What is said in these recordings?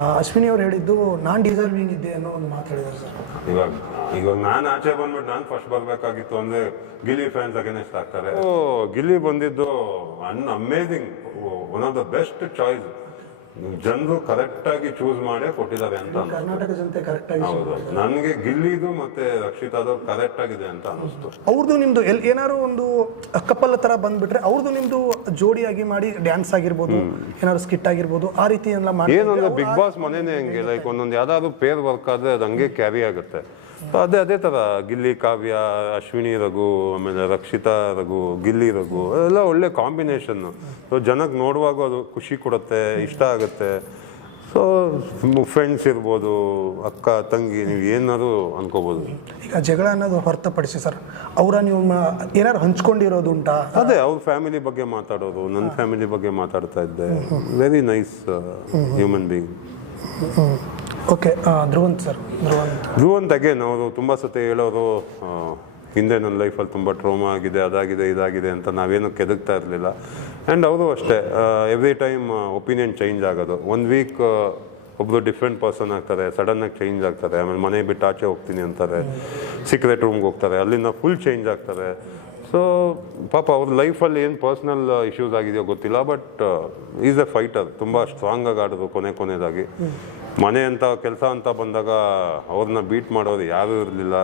ಅಶ್ವಿನಿ ಅವ್ರು ಹೇಳಿದ್ದು ನಾನ್ ಡಿಸರ್ವಿಂಗ್ ಇದ್ದೆ ಅನ್ನೋ ಒಂದು ಮಾತು ಹೇಳಿದ್ದಾರೆ ಸರ್. ಇವಾಗ ಇವಾಗ ನಾನು ಆಚೆ ಬಂದ್ಬಿಟ್ಟು ನಾನು ಫಸ್ಟ್ ಬರ್ಬೇಕಾಗಿತ್ತು ಅಂದ್ರೆ ಗಿಲ್ಲಿ ಫ್ಯಾನ್ಸ್ ಅಗೇನೆಸ್ಟ್ ಆಗ್ತಾರೆ. ಓ ಗಿಲ್ಲಿ ಬಂದಿದ್ದು an amazing one of the best choice ಜನರು ಕರೆಕ್ಟ್ ಆಗಿ ಚೂಸ್ ಮಾಡೇ ಕೊಟ್ಟಿದ್ದಾರೆ ಅಂತ. ಕರ್ನಾಟಕ ಜನತೆ ಕರೆಕ್ಟ್ ಆಗಿ ಹೌದು. ನನಗೆ ಗಿಲ್ಲಿದು ಮತ್ತೆ ರಕ್ಷಿತಾದವ್ರು ಕರೆಕ್ಟ್ ಆಗಿದೆ ಅಂತ ಅನಿಸ್ತು ಅವ್ರದ್ದು ನಿಮ್ದು ಎಲ್ ಏನಾದ್ರು ಒಂದು ಕಪ್ಪಲ್ ತರ ಬಂದ್ಬಿಟ್ರೆ ಅವ್ರದ್ದು ನಿಮ್ದು ಜೋಡಿಯಾಗಿ ಮಾಡಿ ಡ್ಯಾನ್ಸ್ ಆಗಿರ್ಬೋದು ಏನಾದ್ರು ಸ್ಕಿಟ್ ಆಗಿರ್ಬೋದು ಆ ರೀತಿ ಎಲ್ಲ ಮಾಡಿ ಏನಂದ್ರೆ ಬಿಗ್ ಬಾಸ್ ಮನೇನೆ ಹಂಗೆ ಲೈಕ್ ಒಂದೊಂದು ಯಾವ್ದಾದ್ರು ಪೇರ್ ವರ್ಕ್ ಆದ್ರೆ ಅದು ಹಂಗೆ ಕ್ಯಾರಿ ಆಗುತ್ತೆ. So ಅದೇ ಅದೇ ಥರ ಗಿಲ್ಲಿ ಕಾವ್ಯ ಅಶ್ವಿನಿ ರಘು ಆಮೇಲೆ ರಕ್ಷಿತಾ ರಘು ಗಿಲ್ಲಿ ರಘು ಎಲ್ಲ ಒಳ್ಳೆ ಕಾಂಬಿನೇಷನ್ ಸೊ ಜನಕ್ಕೆ ನೋಡುವಾಗ ಅದು ಖುಷಿ ಕೊಡುತ್ತೆ ಇಷ್ಟ ಆಗುತ್ತೆ. ಸೊ ಫ್ರೆಂಡ್ಸ್ ಇರ್ಬೋದು ಅಕ್ಕ ತಂಗಿ ನೀವು ಏನಾದ್ರು ಅನ್ಕೋಬೋದು. ಈಗ ಜಗಳ ಅನ್ನೋದು ಹೊರತುಪಡಿಸಿ ಸರ್ ಅವರ ನೀವು ಏನಾದ್ರು ಹಂಚ್ಕೊಂಡಿರೋದು ಉಂಟಾ? ಅದೇ ಅವ್ರ ಫ್ಯಾಮಿಲಿ ಬಗ್ಗೆ ಮಾತಾಡೋದು ನನ್ನ ಫ್ಯಾಮಿಲಿ ಬಗ್ಗೆ ಮಾತಾಡ್ತಾ ಇದ್ದೆ. Very nice human being okay Dhruvanth sir Dhruvanth Dhruvanth again ಅವರು ತುಂಬ ಸತಿ ಹೇಳೋರು ಹಿಂದೆ ನನ್ನ ಲೈಫಲ್ಲಿ ತುಂಬ ಟ್ರೋಮಾ ಆಗಿದೆ, ಅದಾಗಿದೆ, ಇದಾಗಿದೆ ಅಂತ ನಾವೇನು ಕೆದಕ್ತಾ ಇರಲಿಲ್ಲ. ಆ್ಯಂಡ್ ಅವರು ಅಷ್ಟೇ ಎವ್ರಿ ಟೈಮ್ ಒಪಿನಿಯನ್ ಚೇಂಜ್ ಆಗೋದು. ಒಂದು ವೀಕ್ ಒಬ್ಬರು ಡಿಫ್ರೆಂಟ್ ಪರ್ಸನ್ ಆಗ್ತಾರೆ ಸಡನ್ನಾಗಿ ಚೇಂಜ್ ಆಗ್ತಾರೆ, ಆಮೇಲೆ ಮನೆ ಬಿಟ್ಟು ಆಚೆ ಹೋಗ್ತೀನಿ ಅಂತಾರೆ ಸೀಕ್ರೆಟ್ ರೂಮ್ಗೆ ಹೋಗ್ತಾರೆ, ಅಲ್ಲಿಂದ ಫುಲ್ ಚೇಂಜ್ ಆಗ್ತಾರೆ. ಸೊ ಪಾಪ ಅವ್ರ ಲೈಫಲ್ಲಿ ಏನು ಪರ್ಸ್ನಲ್ ಇಶ್ಯೂಸ್ ಆಗಿದೆಯೋ ಗೊತ್ತಿಲ್ಲ ಬಟ್ ಈಸ್ ಎ ಫೈಟರ್ ತುಂಬ ಸ್ಟ್ರಾಂಗ್ ಆಗಿ ಆಡೋದು ಕೊನೆ ಕೊನೆಯದಾಗಿ ಮನೆ ಅಂತ ಕೆಲಸ ಅಂತ ಬಂದಾಗ ಅವ್ರನ್ನ ಬೀಟ್ ಮಾಡೋರು ಯಾರೂ ಇರಲಿಲ್ಲ.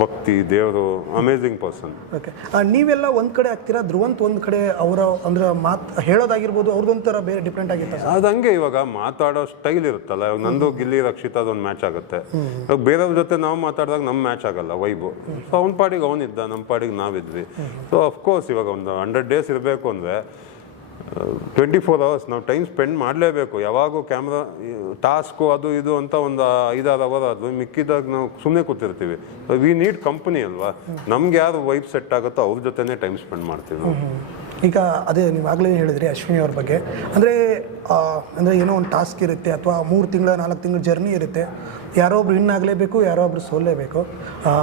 ಭಕ್ತಿ ದೇವರು ಅಮೇಝಿಂಗ್ ಪರ್ಸನ್ ಓಕೆ ನೀವೆಲ್ಲ ಒಂದ್ ಕಡೆ ಆಗ್ತೀರಾ? ಧ್ರುವಂತ್ ಒಂದ್ ಕಡೆ ಅವರ ಅಂದ್ರೆ ಮಾತ್ ಹೇಳೋದಾಗಿರ್ಬೋದು ಅವ್ರದ್ದೊಂಥರ ಬೇರೆ ಡಿಫ್ರೆಂಟ್ ಆಗಿತ್ತು ಅದು ಹಂಗೆ ಇವಾಗ ಮಾತಾಡೋ ಸ್ಟೈಲ್ ಇರುತ್ತಲ್ಲ. ಇವಾಗ ನಂದು ಗಿಲ್ಲಿ ರಕ್ಷಿತ ಒಂದು ಮ್ಯಾಚ್ ಆಗುತ್ತೆ. ಇವಾಗ ಬೇರೆಯವ್ರ ಜೊತೆ ನಾವು ಮಾತಾಡಿದಾಗ ನಮ್ಮ ಮ್ಯಾಚ್ ಆಗಲ್ಲ ವೈಬು ಸೊ ಅವ್ನ ಪಾಡಿಗೆ ಅವನಿದ್ದ ನಮ್ಮ ಪಾಡಿಗೆ ನಾವಿದ್ವಿ. ಸೊ ಅಫ್ಕೋರ್ಸ್ ಇವಾಗ ಒಂದು ಹಂಡ್ರೆಡ್ ಡೇಸ್ ಇರಬೇಕು ಅಂದರೆ ಟ್ವೆಂಟಿ ಫೋರ್ ಅವರ್ಸ್ ನಾವು ಟೈಮ್ ಸ್ಪೆಂಡ್ ಮಾಡಲೇಬೇಕು. ಯಾವಾಗೂ ಕ್ಯಾಮ್ರಾ ಟಾಸ್ಕು ಅದು ಇದು ಅಂತ ಒಂದು ಐದಾರು ಅವರ್ ಅದು ಮಿಕ್ಕಿದಾಗ ನಾವು ಸುಮ್ಮನೆ ಕೂತಿರ್ತೀವಿ. ವಿ ನೀಡ್ ಕಂಪನಿ ಅಲ್ವಾ? ನಮ್ಗೆ ಯಾರು ವೈಫ್ ಸೆಟ್ ಆಗುತ್ತೋ ಅವ್ರ ಜೊತೆನೇ ಟೈಮ್ ಸ್ಪೆಂಡ್ ಮಾಡ್ತೀವಿ ಈಗ ಅದೇ ನೀವು ಆಗಲೇ ಹೇಳಿದ್ರಿ ಅಶ್ವಿನಿ ಅವ್ರ ಬಗ್ಗೆ. ಅಂದರೆ ಅಂದರೆ ಏನೋ ಒಂದು ಟಾಸ್ಕ್ ಇರುತ್ತೆ ಅಥವಾ ಮೂರು ತಿಂಗಳ, ನಾಲ್ಕು ತಿಂಗಳ ಜರ್ನಿ ಇರುತ್ತೆ. ಯಾರೋ ಒಬ್ರು ವಿನ್ ಆಗಲೇಬೇಕು ಯಾರೋ ಒಬ್ರು ಸೋಲೇಬೇಕು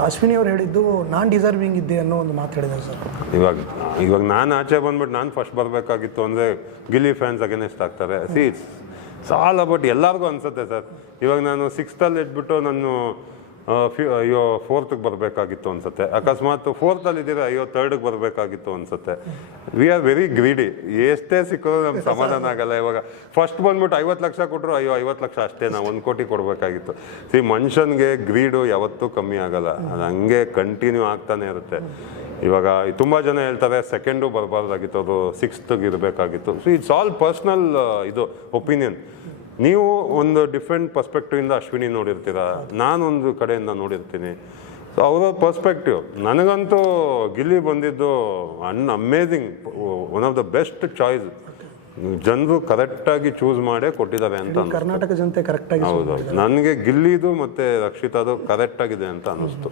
ಅಶ್ವಿನಿ ಅವ್ರು ಹೇಳಿದ್ದು, ನಾನ್ ಡಿಸರ್ವಿಂಗ್ ಇದ್ದೆ ಅನ್ನೋ ಒಂದು ಮಾತು ಹೇಳಿದ್ದಾರೆ ಸರ್. ಇವಾಗ ಇವಾಗ ನಾನು ಆಚೆ ಬಂದ್ಬಿಟ್ಟು ನಾನು ಫಸ್ಟ್ ಬರಬೇಕಾಗಿತ್ತು ಅಂದರೆ ಗಿಲ್ಲಿ ಫ್ಯಾನ್ಸ್ ಅಗೇನೆಸ್ಟ್ ಆಗ್ತಾರೆ. ಸೀಟ್ಸ್ ಇಟ್ಸ್ ಸಾಲ ಬಟ್ ಎಲ್ಲರಿಗೂ ಅನ್ಸುತ್ತೆ ಸರ್. ಇವಾಗ ನಾನು ಸಿಕ್ಸ್ತಲ್ಲಿ ಇಟ್ಬಿಟ್ಟು ನಾನು ಆ, ಫಿ- ಅಯ್ಯೋ ಫೋರ್ತ್ಗೆ ಬರಬೇಕಾಗಿತ್ತು ಅನ್ಸುತ್ತೆ. ಅಕಸ್ಮಾತ್ ಫೋರ್ತಲ್ಲಿ ಇದ್ದೀರಾ ಅಯ್ಯೋ ತರ್ಡ್ಗೆ ಬರಬೇಕಾಗಿತ್ತು ಅನ್ಸುತ್ತೆ. ವಿ ಆರ್ ವೆರಿ ಗ್ರೀಡಿ ಎಷ್ಟೇ ಸಿಕ್ಕರೂ ನಮ್ಗೆ ಸಮಾಧಾನ ಆಗಲ್ಲ ಇವಾಗ. ಫಸ್ಟ್ ಬಂದ್ಬಿಟ್ಟು ಐವತ್ತು ಲಕ್ಷ ಕೊಟ್ಟರು ಅಯ್ಯೋ ಐವತ್ತು ಲಕ್ಷ ಅಷ್ಟೇ ನಾವು ಒಂದು ಕೋಟಿ ಕೊಡಬೇಕಾಗಿತ್ತು. ಸಿ ಮನುಷ್ಯನಿಗೆ ಗ್ರೀಡು ಯಾವತ್ತೂ ಕಮ್ಮಿ ಆಗಲ್ಲ. ಅದು ಹಂಗೆ ಕಂಟಿನ್ಯೂ ಆಗ್ತಾನೆ ಇರುತ್ತೆ. ಇವಾಗ ತುಂಬ ಜನ ಹೇಳ್ತಾರೆ ಸೆಕೆಂಡು ಬರಬಾರ್ದಾಗಿತ್ತು ಅದು ಸಿಕ್ಸ್ತ್ಗೆ ಇರಬೇಕಾಗಿತ್ತು. ಸೊ ಇಟ್ಸ್ ಆಲ್ ಪರ್ಸ್ನಲ್ ಇದು ಒಪಿನಿಯನ್ ನೀವು ಒಂದು ಡಿಫ್ರೆಂಟ್ ಪರ್ಸ್ಪೆಕ್ಟಿವಿಂದ ಅಶ್ವಿನಿ ನೋಡಿರ್ತೀರ? ನಾನೊಂದು ಕಡೆಯಿಂದ ನೋಡಿರ್ತೀನಿ. ಸೊ ಅವರ ಪರ್ಸ್ಪೆಕ್ಟಿವ್ ನನಗಂತೂ ಗಿಲ್ಲಿ ಬಂದಿದ್ದು an amazing one of the best choice ಜನರು ಕರೆಕ್ಟಾಗಿ ಚೂಸ್ ಮಾಡೇ ಕೊಟ್ಟಿದ್ದಾರೆ ಅಂತ. ಕರ್ನಾಟಕ ಜನತೆ ಕರೆಕ್ಟಾಗಿ ಹೌದು ನನಗೆ ಗಿಲ್ಲಿದು ಮತ್ತೆ ರಕ್ಷಿತಾದು ಕರೆಕ್ಟ್ ಆಗಿದೆ ಅಂತ ಅನಿಸ್ತು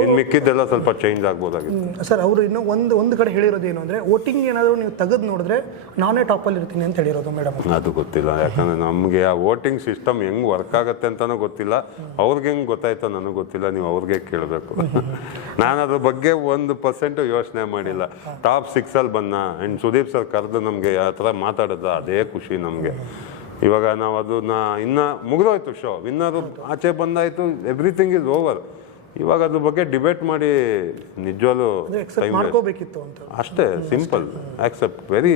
ಇನ್ನು ಮಿಕ್ಕಿದ್ದೆಲ್ಲ ಸ್ವಲ್ಪ ಚೇಂಜ್ ಆಗ್ಬೋದಾಗಿತ್ತು. ಸರ್ ಅವರು ಇನ್ನೂ ಒಂದು ಒಂದು ಕಡೆ ಹೇಳಿರೋದು ಏನು ಅಂದರೆ ವೋಟಿಂಗ್ ಏನಾದರೂ ನೀವು ತೆಗೆದು ನೋಡಿದ್ರೆ ನಾನೇ ಟಾಪಲ್ಲಿ ಇರ್ತೀನಿ ಅಂತ ಹೇಳಿರೋದು ಮೇಡಮ್ ಅದು ಗೊತ್ತಿಲ್ಲ ಯಾಕಂದ್ರೆ ನಮಗೆ ಆ ವೋಟಿಂಗ್ ಸಿಸ್ಟಮ್ ಹೆಂಗೆ ವರ್ಕ್ ಆಗುತ್ತೆ ಅಂತಲೂ ಗೊತ್ತಿಲ್ಲ. ಅವ್ರಿಗೆ ಹೆಂಗೆ ಗೊತ್ತಾಯ್ತೋ ನನಗೆ ಗೊತ್ತಿಲ್ಲ ನೀವು ಅವ್ರಿಗೆ ಕೇಳಬೇಕು. ನಾನು ಅದ್ರ ಬಗ್ಗೆ ಒಂದು ಪರ್ಸೆಂಟ್ ಯೋಚನೆ ಮಾಡಿಲ್ಲ. ಟಾಪ್ ಸಿಕ್ಸಲ್ಲಿ ಬನ್ನ ಆ್ಯಂಡ್ ಅಂಡ್ ಸುದೀಪ್ ಸರ್ ಕರೆದು ನಮಗೆ ಆ ಥರ ಮಾತಾಡಿದ ಅದೇ ಖುಷಿ ನಮಗೆ. ಇವಾಗ ನಾವು ಅದನ್ನ ಇನ್ನ ಮುಗಿದೋಯ್ತು ಶೋ ವಿನ್ನರು ಆಚೆ ಬಂದಾಯ್ತು ಎವ್ರಿಥಿಂಗ್ ಇಸ್ ಓವರ್ ಇವಾಗ ಅದ್ರ ಬಗ್ಗೆ ಡಿಬೇಟ್ ಮಾಡಿ ನಿಜವಾಗ್ಲೂ ಅಷ್ಟೇ ಸಿಂಪಲ್ ಆಕ್ಸೆಪ್ಟ್ ವೆರಿ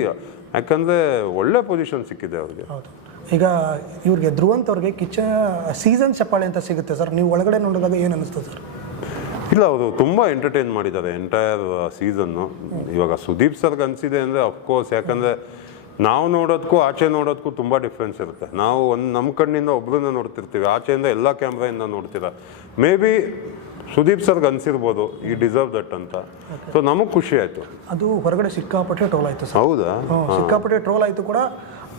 ಯಾಕಂದ್ರೆ ಒಳ್ಳೆ ಪೊಸಿಷನ್ ಸಿಕ್ಕಿದೆ ಅವ್ರಿಗೆ. ಈಗ ಇವ್ರಿಗೆ ಧ್ರುವಂತ್ ಅವ್ರಿಗೆ ಕಿಚನ್ ಸೀಸನ್ ಚಪ್ಪಾಳೆ ಅಂತ ಸಿಗುತ್ತೆ ಸರ್. ನೀವು ಒಳಗಡೆ ನೋಡಿದಾಗ ಏನು ಅನಿಸ್ತದೆ ಸರ್? ಇಲ್ಲ ಅವರು ತುಂಬ ಎಂಟರ್ಟೈನ್ ಮಾಡಿದ್ದಾರೆ ಎಂಟೈರ್ ಸೀಸನ್ನು ಇವಾಗ ಸುದೀಪ್ ಸರ್ಗೆ ಅನ್ಸಿದೆ ಅಂದರೆ ಅಫ್ಕೋರ್ಸ್ ಯಾಕಂದ್ರೆ ನಾವು ನೋಡೋದಕ್ಕೂ ಆಚೆ ನೋಡೋದಕ್ಕೂ ತುಂಬ ಡಿಫ್ರೆನ್ಸ್ ಇರುತ್ತೆ. ನಾವು ಒಂದು ನಮ್ಮ ಕಣ್ಣಿಂದ ಒಬ್ಬರನ್ನ ನೋಡ್ತಿರ್ತೀವಿ ಆಚೆಯಿಂದ ಎಲ್ಲ ಕ್ಯಾಮ್ರಾಯಿಂದ ನೋಡ್ತೀರಾ ಮೇ ಬಿ ಸುದೀಪ್ ಸರ್ಗೆ ಅನ್ಸಿರ್ಬೋದು ಈ ಡಿಸರ್ವ್ ದಟ್ ಅಂತ. ಸೊ ನಮಗೆ ಖುಷಿ ಆಯಿತು. ಅದು ಹೊರಗಡೆ ಸಿಕ್ಕಾಪಟ್ಟೆ ಟ್ರೋಲ್ ಆಯಿತು ಸರ್. ಹೌದಾ? ಸಿಕ್ಕಾಪಟ್ಟೆ ಟ್ರೋಲ್ ಆಯಿತು ಕೂಡ.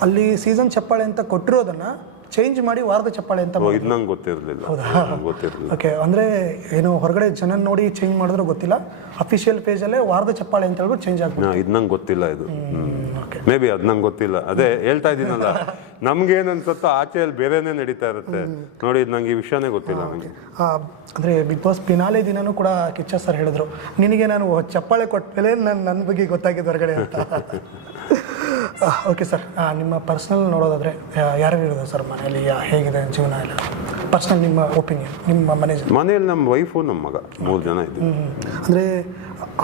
ಅಲ್ಲಿ ಸೀಸನ್ ಚಪ್ಪಾಳೆ ಅಂತ ಕೊಟ್ಟಿರೋದನ್ನ ಚೇಂಜ್ ಮಾಡಿ ವಾರದ ಚಪ್ಪಾಳೆ ಅಂತ ಓ, ಇದ್ ನಂಗೆ ಗೊತ್ತಿರಲಿಲ್ಲ. ಗೊತ್ತಿರಲಿಲ್ಲ. ಓಕೆ ಅಂದ್ರೆ ಏನು ಹೊರಗಡೆ ಜನ ನೋಡಿ ಚೇಂಜ್ ಮಾಡಿದ್ರೆ ಗೊತ್ತಿಲ್ಲ. ಅಫಿಷಿಯಲ್ ಪೇಜಲ್ಲೇ ವಾರದ ಚಪ್ಪಾಳೆ ಅಂತ ಹೇಳ್ಬಿಟ್ಟು ಚೇಂಜ್ ಆಗ್ಬೋದು ಇದು ನಂಗೆ ಗೊತ್ತಿಲ್ಲ ಇದು. ಓಕೆ ಮೇ ಬಿ ಅದು ನಂಗೆ ಗೊತ್ತಿಲ್ಲ. ಅದೇ ಹೇಳ್ತಾ ಇದ್ದೀನಲ್ಲ ನಮ್ಗೇನ್ ಅನ್ಸುತ್ತೋ ಆಚೆಯಲ್ಲಿ ಬೇರೆನೇ ನಡೀತಾ ಇರುತ್ತೆ. ನೋಡಿ ಇದು ನಂಗೆ ಈ ವಿಷಯನೇ ಗೊತ್ತಿಲ್ಲ ನನಗೆ ಅಂದರೆ ಬಿಗ್ ಬಾಸ್ ಪಿನಾಲೆ ದಿನನೂ ಕೂಡ ಕಿಚ್ಚ ಸರ್ ಹೇಳಿದ್ರು ನಿನಗೆ ನಾನು ಚಪ್ಪಾಳೆ ಕೊಟ್ಟ ಮೇಲೆ ನನ್ನ ನನ್ನ ಬಗ್ಗೆ ಗೊತ್ತಾಗಿದೆ ಹೊರಗಡೆ ಅಂತ. ಓಕೆ ಸರ್ ನಿಮ್ಮ ಪರ್ಸ್ನಲ್ ನೋಡೋದಾದರೆ ಯಾರ್ಯಾರು ಇರೋದು ಸರ್ ಮನೆಯಲ್ಲಿ ಹೇಗಿದೆ ಜೀವನ ಎಲ್ಲ? ಪರ್ಸ್ನಲ್ ನಿಮ್ಮ ಒಪಿನಿಯನ್ ನಿಮ್ಮ ಮನೆ ಮನೆಯಲ್ಲಿ ನಮ್ಮ ವೈಫು ನಮ್ಮ ಮಗ ಮೂರು ಜನ ಇದ್ದೀವಿ. ಅಂದರೆ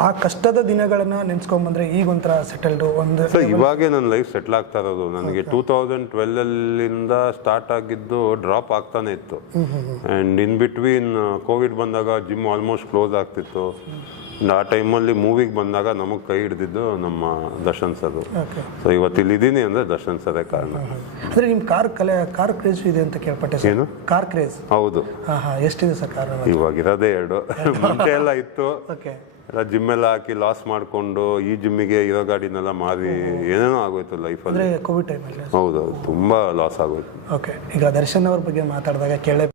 ಆ ಕಷ್ಟದ ದಿನಗಳನ್ನು ನೆನೆಸ್ಕೊಂಬಂದ್ರೆ ಈಗ ಒಂಥರ ಸೆಟಲ್ಡು ಒಂದು ಸರ್ ಇವಾಗೇ ನನ್ನ ಲೈಫ್ ಸೆಟ್ಲ್ ಆಗ್ತಾ ಇರೋದು. ನನಗೆ ಟೂ ತೌಸಂಡ್ ಟ್ವೆಲ್ವಲ್ಲಿಂದ ಸ್ಟಾರ್ಟ್ ಆಗಿದ್ದು ಡ್ರಾಪ್ ಆಗ್ತಾನೆ ಇತ್ತು. ಆ್ಯಂಡ್ ಇನ್ ಬಿಟ್ವೀನ್ ಕೋವಿಡ್ ಬಂದಾಗ ಜಿಮ್ ಆಲ್ಮೋಸ್ಟ್ ಕ್ಲೋಸ್ ಆಗ್ತಿತ್ತು. ಆ ಟೈಮಲ್ಲಿ ಮೂವಿಗೆ ಬಂದಾಗ ನಮಗೆ ಕೈ ಹಿಡ್ದಿದ್ದು ನಮ್ಮ ದರ್ಶನ್ ಸರ್ ಓಕೆ. ಸೊ ಇವತ್ತು ಇಲ್ಲಿದ್ದೀನಿ ಅಂದರೆ ದರ್ಶನ್ ಸರೇ ಕಾರಣ. ಅಂದರೆ ನಿಮ್ಮ ಕಾರ್ ಕಲೆ ಕಾರ್ ಕ್ರೇಜ್ ಇದೆ ಅಂತ ಕೇಳ್ಪಟ್ಟೆ ಏನು? ಕಾರ್ ಕ್ರೇಜ್ ಹೌದು. ಎಷ್ಟಿದೆ ಸರ್ ಕಾರ್ ಇವಾಗ ಇರೋದೇ ಎರಡು. ಮುಂಚೆ ಎಲ್ಲ ಇತ್ತು. ಓಕೆ. ಎಲ್ಲ ಜಿಮ್ ಎಲ್ಲ ಹಾಕಿ ಲಾಸ್ ಮಾಡಿಕೊಂಡು ಈ ಜಿಮ್ಮಿಗೆ ಇರೋ ಗಾಡಿನೆಲ್ಲ ಮಾರಿ ಏನೇನೋ ಆಗೋಯ್ತು ಲೈಫಲ್ಲಿ ಅಂದರೆ ಕೋವಿಡ್ ಟೈಮಲ್ಲಿ ಹೌದು ತುಂಬ ಲಾಸ್ ಆಗೋಯ್ತು. ಓಕೆ. ಈಗ ದರ್ಶನ್ ಅವ್ರ ಬಗ್ಗೆ ಮಾತಾಡಿದಾಗ ಕೇಳೇ